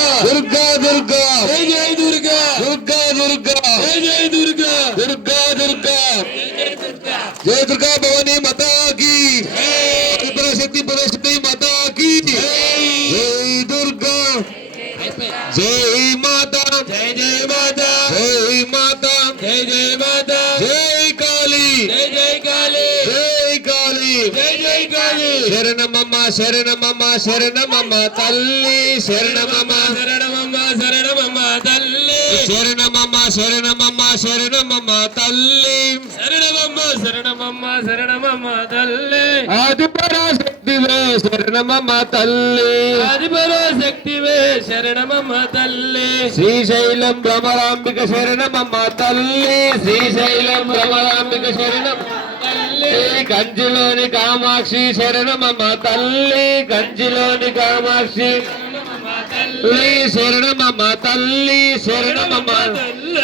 దుర్గా దుర్గా జై జై దుర్గా దుర్గా దుర్గా జై జై దుర్గా దుర్గా దుర్గా జయ దుర్గా భవానీ మాతా की పరాశక్తి పరాశక్తి మాతా की జై దుర్గా జై మాతా జై జై మాతా జై మాతా జై జై మాతా జై కాళీ జై జై కాళీ జై కాళీ. శరణమమ్మ శరణమమ్మ శరణమమ్మ తల్లి శరణమమ్మ. శరణమమ్మ శరణమమ్మ శరణమమ్మ శరణమమ్మ శరణమమ్మ తల్లి. శరణమమ్మ శరణమమ్మ శరణమమ్మ తల్లి. ఆది పరాశక్తివే శరణమమ్మ తల్లి. ఆదిపరా శక్తివే శరణమమ్మ తల్లి. శ్రీశైలం భ్రమరాంబిక శరణమమ్మ తల్లి. శ్రీశైలం భ్రమరాంబిక శరణం తల్లి. కంచిలోని కామాక్షి శరణమమ్మ తల్లి. కంచిలోని కామాక్షి తల్లి శరణమమ్మ తల్లి శరణమమ్మ.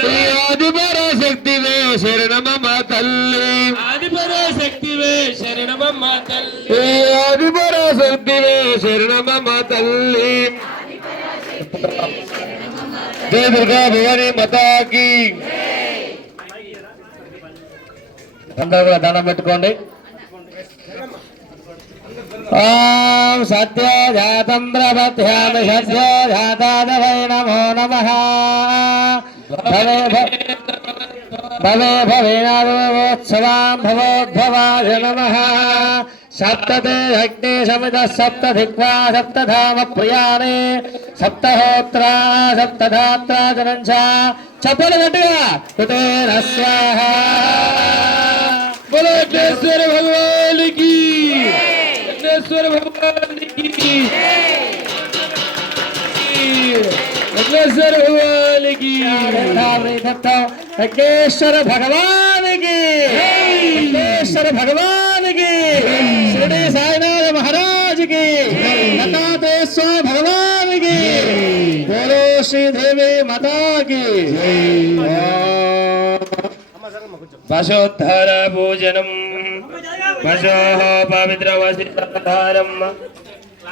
శ్రీ ఆది పరాశక్తివే శరణమమ్మ తల్లి. ఆదిపరా శక్తివే శరణమమ్మ తల్లి. శ్రీ ఆది పరాశక్తివే శరణమమ్మ తల్లి. జయ దుర్గా భవానీ మతాకి అందరూ కూడా దండం పెట్టుకోండి. ओम सत्यो जातम प्रपथ्याम जाताद वै नमो नमः। भवे भवे भवेनारोत्सवां भवोद्भवाय नमः सप्तते अग्ने समितः सप्त धाम सप्तधाम प्रियाणे सप्तहोत्रा सप्तधात्रा जनसा चपल स्वाहा। बोलो जय भगवान की। जय। भगवान की बटलेश्वर भगवान की बटलेश्वर भगवान की श्री साईनाथ महाराज की लतातेश्वर भगवान की बोलो श्री देवी माता की वशोद्धर पूजनम वशो पवित्र वशिष्ठारम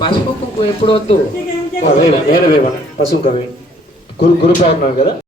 పసుపు కుంకుమ ఎప్పుడు వద్దు? వేరే వేరే పసుపు కవి గురు గురు పౌర్ణమి కదా?